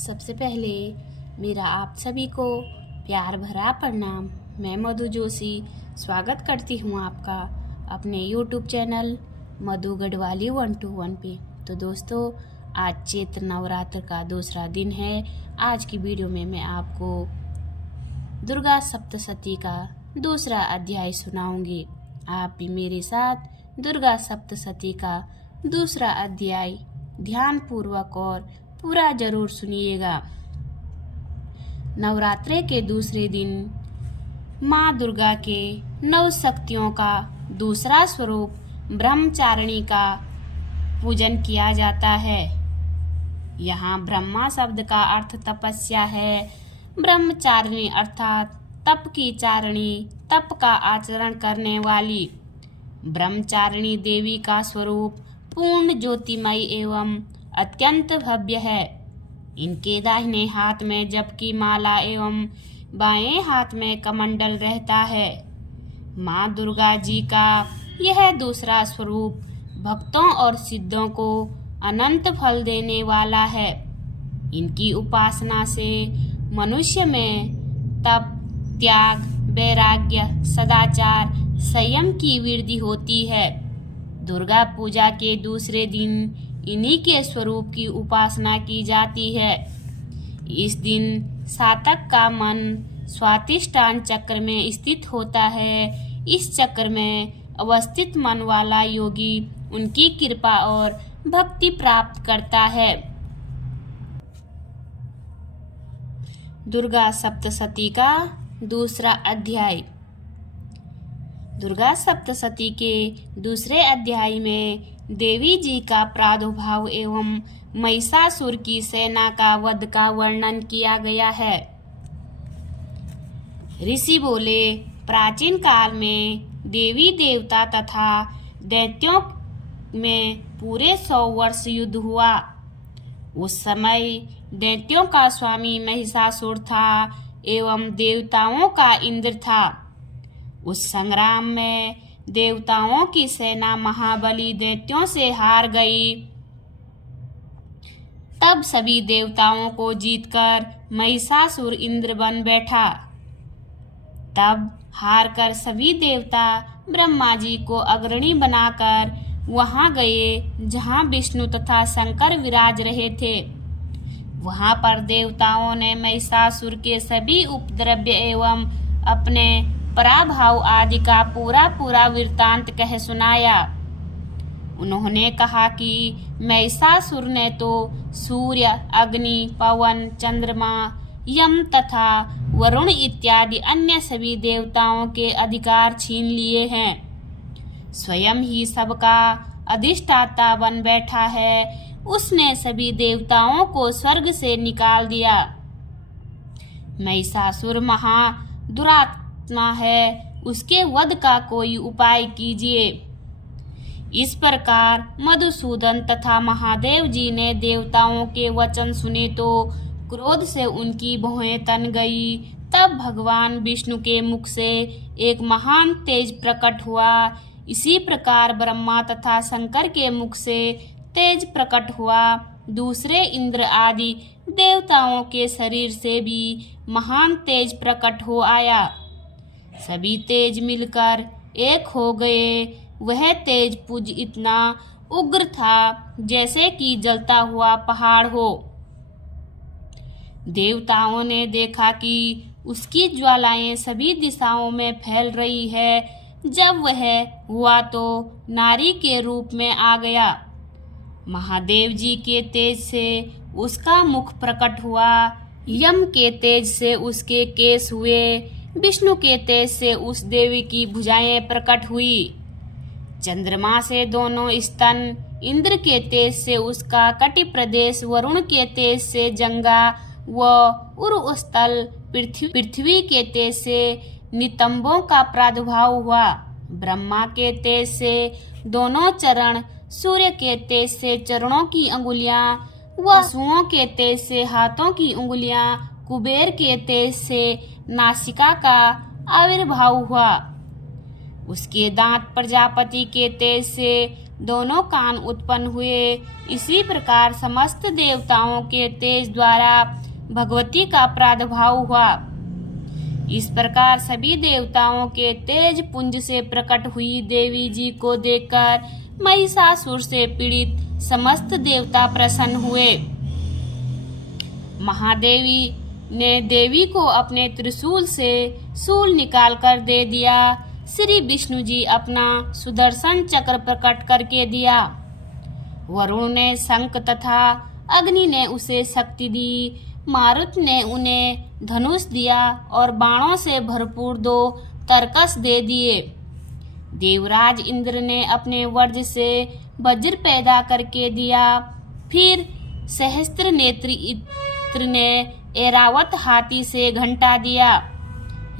सबसे पहले मेरा आप सभी को प्यार भरा प्रणाम। मैं मधु जोशी स्वागत करती हूँ आपका अपने YouTube चैनल मधु गढ़वाली 121 पे। तो दोस्तों, आज चैत्र नवरात्र का दूसरा दिन है। आज की वीडियो में मैं आपको दुर्गा सप्तशती का दूसरा अध्याय सुनाऊंगी। आप भी मेरे साथ दुर्गा सप्तशती का दूसरा अध्याय ध्यान पूर्वक और पूरा जरूर सुनिएगा। नवरात्रे के दूसरे दिन माँ दुर्गा के 9 शक्तियों का दूसरा स्वरूप ब्रह्मचारिणी का पूजन किया जाता है। यहाँ ब्रह्मा शब्द का अर्थ तपस्या है। ब्रह्मचारिणी अर्थात तप की चारिणी, तप का आचरण करने वाली। ब्रह्मचारिणी देवी का स्वरूप पूर्ण ज्योतिमय एवं अत्यंत भव्य है। इनके दाहिने हाथ में जप की माला एवं बाएं हाथ में कमंडल रहता है। माँ दुर्गा जी का यह दूसरा स्वरूप भक्तों और सिद्धों को अनंत फल देने वाला है। इनकी उपासना से मनुष्य में तप, त्याग, वैराग्य, सदाचार, संयम की वृद्धि होती है। दुर्गा पूजा के दूसरे दिन इन्हीं के स्वरूप की उपासना की जाती है। इस दिन साधक का मन स्वाधिष्ठान चक्र में स्थित होता है। इस चक्र में अवस्थित मन वाला योगी उनकी कृपा और भक्ति प्राप्त करता है। दुर्गा सप्तशती का दूसरा अध्याय। दुर्गा सप्तशती के दूसरे अध्याय में देवी जी का प्रादुर्भाव एवं महिषासुर की सेना का वध का वर्णन किया गया है। ऋषि बोले, प्राचीन काल में देवी देवता तथा दैत्यों में पूरे 100 वर्ष युद्ध हुआ। उस समय दैत्यों का स्वामी महिषासुर था एवं देवताओं का इंद्र था। उस संग्राम में देवताओं की सेना महाबली दैत्यों से हार गई। तब सभी देवताओं को जीतकर महिषासुर इंद्र बन बैठा। तब हारकर सभी देवता ब्रह्मा जी को अग्रणी बनाकर वहां गए जहां विष्णु तथा शंकर विराज रहे थे। वहां पर देवताओं ने महिषासुर के सभी उपद्रव्य एवं अपने पराभव आदि का पूरा वृत्तांत कह सुनाया। उन्होंने कहा कि महिषासुर ने तो सूर्य, अग्नि, पवन, चंद्रमा, यम तथा वरुण इत्यादि अन्य सभी देवताओं के अधिकार छीन लिए हैं। स्वयं ही सबका अधिष्ठाता बन बैठा है। उसने सभी देवताओं को स्वर्ग से निकाल दिया। महिषासुर महा दुरात्मा है। उसके वध का कोई उपाय कीजिए। इस प्रकार मधुसूदन तथा महादेव जी ने देवताओं के वचन सुने तो क्रोध से उनकी भौहें तन गई। तब भगवान विष्णु के मुख से एक महान तेज प्रकट हुआ। इसी प्रकार ब्रह्मा तथा शंकर के मुख से तेज प्रकट हुआ। दूसरे इंद्र आदि देवताओं के शरीर से भी महान तेज प्रकट हो आया। सभी तेज मिलकर एक हो गए। वह तेज पुंज इतना उग्र था जैसे कि जलता हुआ पहाड़ हो। देवताओं ने देखा कि उसकी ज्वालाएं सभी दिशाओं में फैल रही है। जब वह हुआ तो नारी के रूप में आ गया। महादेव जी के तेज से उसका मुख प्रकट हुआ। यम के तेज से उसके केश हुए। विष्णु के तेज से उस देवी की भुजाएं प्रकट हुई। चंद्रमा से दोनों स्तन, इंद्र के तेज से उसका कटि प्रदेश, वरुण के तेज से जंगा व उरुस्थल, पृथ्वी के तेज से नितंबों का प्रादुर्भाव हुआ। ब्रह्मा के तेज से दोनों चरण, सूर्य के तेज से चरणों की अंगुलियां, वसुओं के तेज से हाथों की उंगलियां, कुबेर के तेज से नासिका का आविर्भाव हुआ। उसके दांत प्रजापति के तेज से दोनों कान उत्पन्न हुए। इसी प्रकार समस्त देवताओं के तेज द्वारा भगवती का प्रादुर्भाव हुआ। इस प्रकार सभी देवताओं के तेज पुंज से प्रकट हुई देवी जी को देखकर महिषासुर से पीड़ित समस्त देवता प्रसन्न हुए। महादेवी ने देवी को अपने त्रिशूल से शूल निकाल कर दे दिया। श्री विष्णु जी अपना सुदर्शन चक्र प्रकट करके दिया। वरुण ने शंख तथा अग्नि ने उसे शक्ति दी। मारुत ने उन्हें धनुष दिया और बाणों से भरपूर 2 तरकस दे दिए। देवराज इंद्र ने अपने वज्र से वज्र पैदा करके दिया। फिर सहस्त्र नेत्री इंद्र ने ऐरावत हाथी से घंटा दिया।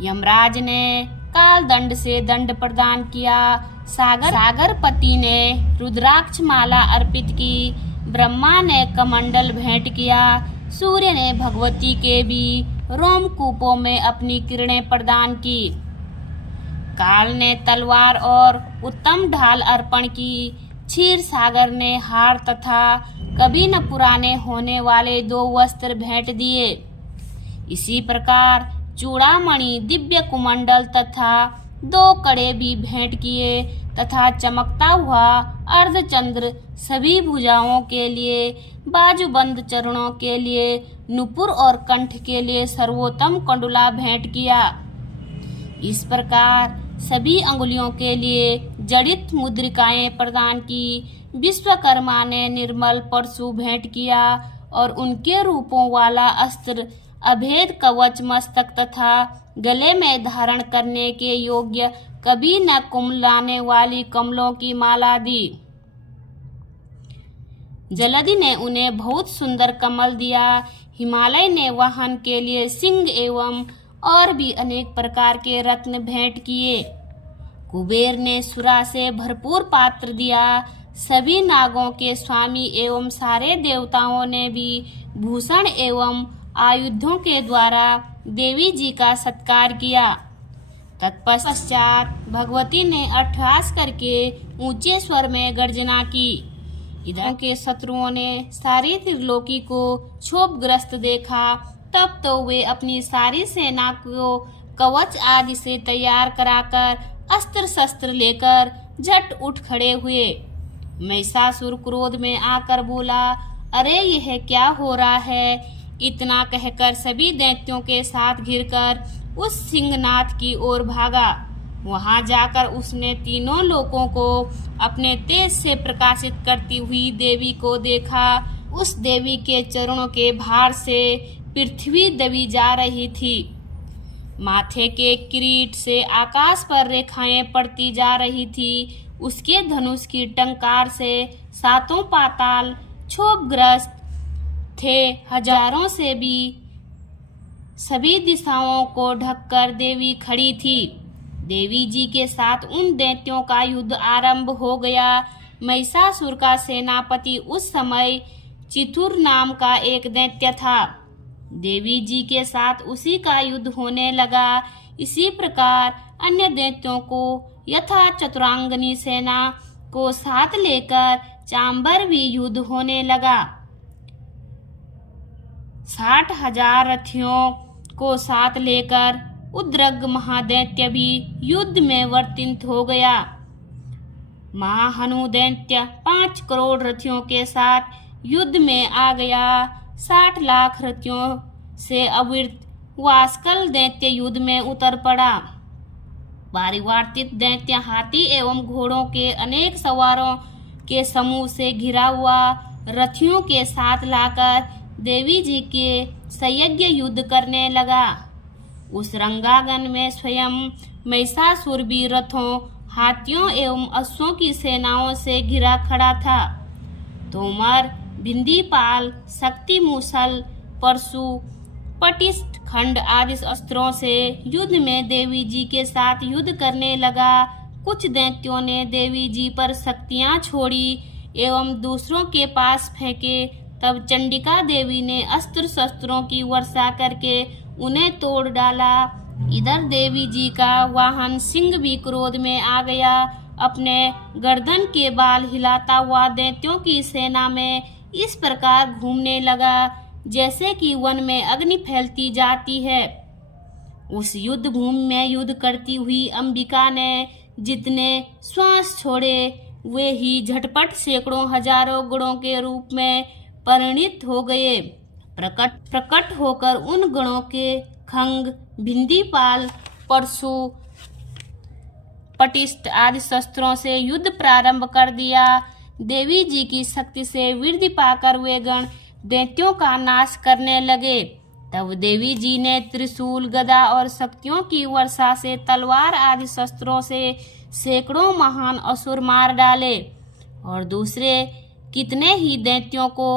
यमराज ने काल दंड से दंड प्रदान किया। सागरपति ने रुद्राक्ष माला अर्पित की। ब्रह्मा ने कमंडल भेंट किया। सूर्य ने भगवती के भी रोमकूपों में अपनी किरणें प्रदान की। काल ने तलवार और उत्तम ढाल अर्पण की। क्षीर सागर ने हार तथा कभी न पुराने होने वाले 2 वस्त्र भेंट दिए। इसी प्रकार चूड़ामणि, दिव्य कुमंडल तथा 2 कड़े भी भेंट किए तथा चमकता हुआ अर्धचंद्र सभी भुजाओं के लिए, बाजूबंद चरणों के लिए, नुपुर और कंठ के लिए सर्वोत्तम कंडुला भेंट किया। इस प्रकार सभी अंगुलियों के लिए जड़ित मुद्रिकाएं प्रदान की। विश्वकर्मा ने निर्मल परशु भेंट किया और उनके रूपों वाला अस्त्र, अभेद कवच, मस्तक तथा गले में धारण करने के योग्य कभी न कुमलाने वाली कमलों की माला दी। जलधि ने उन्हें बहुत सुंदर कमल दिया। हिमालय ने वाहन के लिए सिंह एवं और भी अनेक प्रकार के रत्न भेंट किए। कुबेर ने सुरा से भरपूर पात्र दिया। सभी नागों के स्वामी एवं सारे देवताओं ने भी भूषण एवं आयुधों के द्वारा देवी जी का सत्कार किया। तत्पश्चात भगवती ने अट्टहास करके ऊंचे स्वर में गर्जना की। इधर के शत्रुओं ने सारी त्रिलोकी को क्षोभग्रस्त देखा। तब तो वे अपनी सारी सेना को कवच आदि से तैयार कराकर अस्त्र शस्त्र लेकर झट उठ खड़े हुए। महिषासुर क्रोध में आकर बोला, अरे यह क्या हो रहा है? इतना कहकर सभी दैत्यों के साथ घिरकर उस सिंहनाथ की ओर भागा। वहां जाकर उसने तीनों लोकों को अपने तेज से प्रकाशित करती हुई देवी को देखा। उस देवी के चरणों के भार से पृथ्वी दबी जा रही थी। माथे के किरीट से आकाश पर रेखाएं पड़ती जा रही थी। उसके धनुष की टंकार से 7 पाताल क्षोभग्रस्त थे। हजारों से भी सभी दिशाओं को ढककर देवी खड़ी थी। देवी जी के साथ उन दैत्यों का युद्ध आरंभ हो गया। महिषासुर का सेनापति उस समय चितुर नाम का एक दैत्य था। देवी जी के साथ उसी का युद्ध होने लगा। इसी प्रकार अन्य दैत्यों को यथा चतुरांगनी सेना को साथ लेकर चांबर भी युद्ध होने लगा। 60,000 रथियों को साथ लेकर उद्रग महादैत्य भी युद्ध में वर्तित हो गया। महाहनु दैत्य 5 करोड़ रथियों के साथ युद्ध में आ गया। 60 लाख रथियों से अविरत वास्कल दैत्य युद्ध में उतर पड़ा। परिवर्तित दैत्य हाथी एवं घोड़ों के अनेक सवारों के समूह से घिरा हुआ रथियों के साथ लाकर देवी जी के संयज्ञ युद्ध करने लगा। उस रंगागन में स्वयं महिषासुर भी रथों, हाथियों एवं अश्वों की सेनाओं से घिरा खड़ा था। तोमर, भिंदीपाल, शक्ति मूसल, परशु, पटिष्ठ खंड आदि अस्त्रों से युद्ध में देवी जी के साथ युद्ध करने लगा। कुछ दैत्यों ने देवी जी पर शक्तियां छोड़ी एवं दूसरों के पास फेंके। तब चंडिका देवी ने अस्त्र शस्त्रों की वर्षा करके उन्हें तोड़ डाला। इधर देवी जी का वाहन सिंह भी क्रोध में आ गया अपने गर्दन के बाल हिलाता हुआ दैत्यों की सेना में इस प्रकार घूमने लगा जैसे कि वन में अग्नि फैलती जाती है। उस युद्ध भूमि में युद्ध करती हुई अंबिका ने जितने श्वास छोड़े वे ही झटपट सैकड़ों हजारों गणों के रूप में परिणित हो गए। प्रकट होकर उन गणों के खंग, भिंदीपाल, परशु, पटिष्ठ आदि शस्त्रों से युद्ध प्रारंभ कर दिया। देवी जी की शक्ति से वृद्धि पाकर वे गण दैत्यों का नाश करने लगे। तब देवी जी ने त्रिशूल, गदा और शक्तियों की वर्षा से तलवार आदि शस्त्रों से सैकड़ों महान असुर मार डाले और दूसरे कितने ही दैत्यों को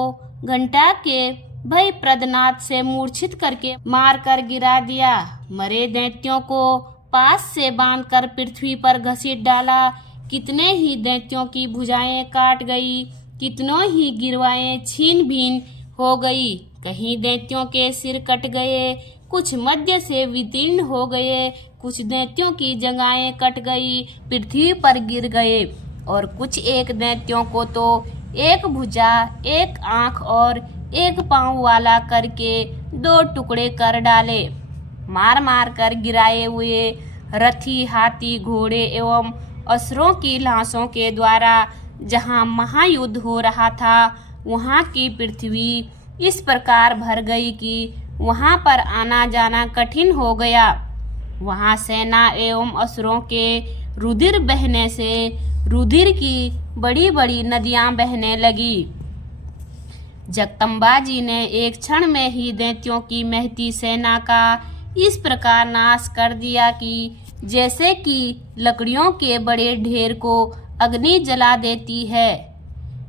घंटा के भयप्रद नाद से मूर्छित करके मार कर गिरा दिया। मरे दैत्यों को पास से बांधकर पृथ्वी पर घसीट डाला। कितने ही दैत्यों की भुजाएं काट गई, कितनों ही गिरवाएं छीन भीन हो गई। कहीं दैत्यों के सिर कट गए, कुछ मध्य से वितीर्ण हो गए, कुछ दैत्यों की जंघाएं कट गई, पृथ्वी पर गिर गए और कुछ एक दैत्यों को तो एक भुजा, एक आंख और एक पांव वाला करके 2 टुकड़े कर डाले। मार मार कर गिराए हुए रथी, हाथी, घोड़े एवं असुरों की लाशों के द्वारा जहाँ महायुद्ध हो रहा था वहाँ की पृथ्वी इस प्रकार भर गई कि वहाँ पर आना जाना कठिन हो गया। वहाँ सेना एवं असुरों के रुधिर बहने से रुधिर की बड़ी बड़ी नदियाँ बहने लगी। जगदम्बा जी ने एक क्षण में ही दैत्यों की महती सेना का इस प्रकार नाश कर दिया कि जैसे कि लकड़ियों के बड़े ढेर को अग्नि जला देती है।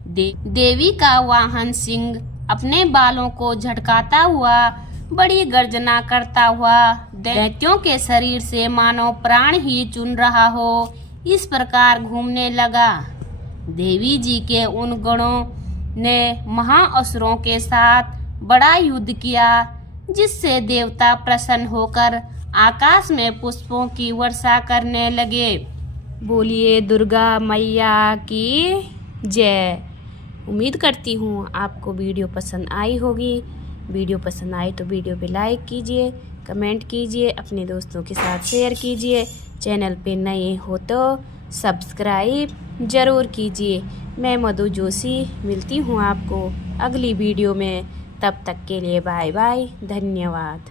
देवी का वाहन सिंह अपने बालों को झटकाता हुआ बड़ी गर्जना करता हुआ दैत्यों के शरीर से मानो प्राण ही चुन रहा हो इस प्रकार घूमने लगा। देवी जी के उन गणों ने महाअसुरों के साथ बड़ा युद्ध किया जिससे देवता प्रसन्न होकर आकाश में पुष्पों की वर्षा करने लगे। बोलिए दुर्गा मैया की जय। उम्मीद करती हूँ आपको वीडियो पसंद आई होगी। वीडियो पसंद आई तो वीडियो पे लाइक कीजिए, कमेंट कीजिए, अपने दोस्तों के साथ शेयर कीजिए। चैनल पे नए हो तो सब्सक्राइब ज़रूर कीजिए। मैं मधु जोशी मिलती हूँ आपको अगली वीडियो में। तब तक के लिए बाय बाय, धन्यवाद।